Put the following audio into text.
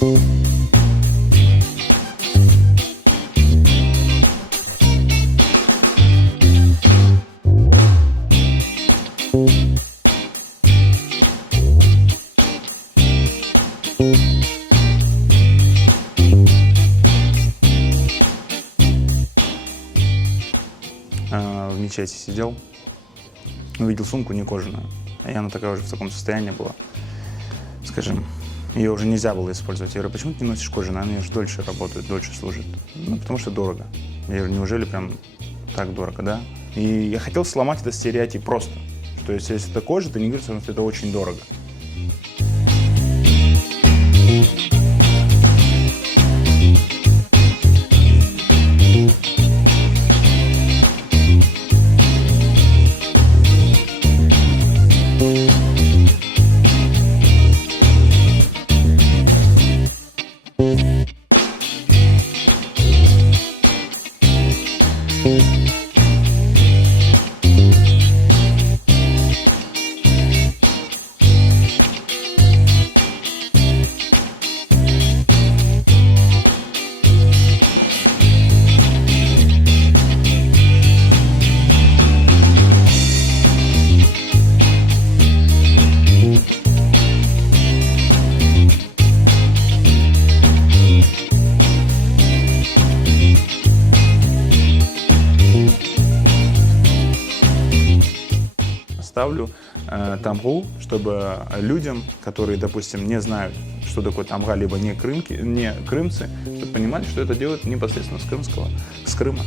В мечети сидел, увидел сумку не кожаную, и она такая уже в таком состоянии была, скажем, ее уже нельзя было использовать. Я говорю, почему ты не носишь кожаную? Она же дольше работает, дольше служит. Ну, потому что дорого. Я говорю, неужели прям так дорого, да? И я хотел сломать этот стереотип просто, что если это кожа, то не говорится, что это очень дорого. Ставлю тамгу, чтобы людям, которые, допустим, не знают, что такое тамга, либо не крымцы, чтобы понимали, что это делают непосредственно с Крыма.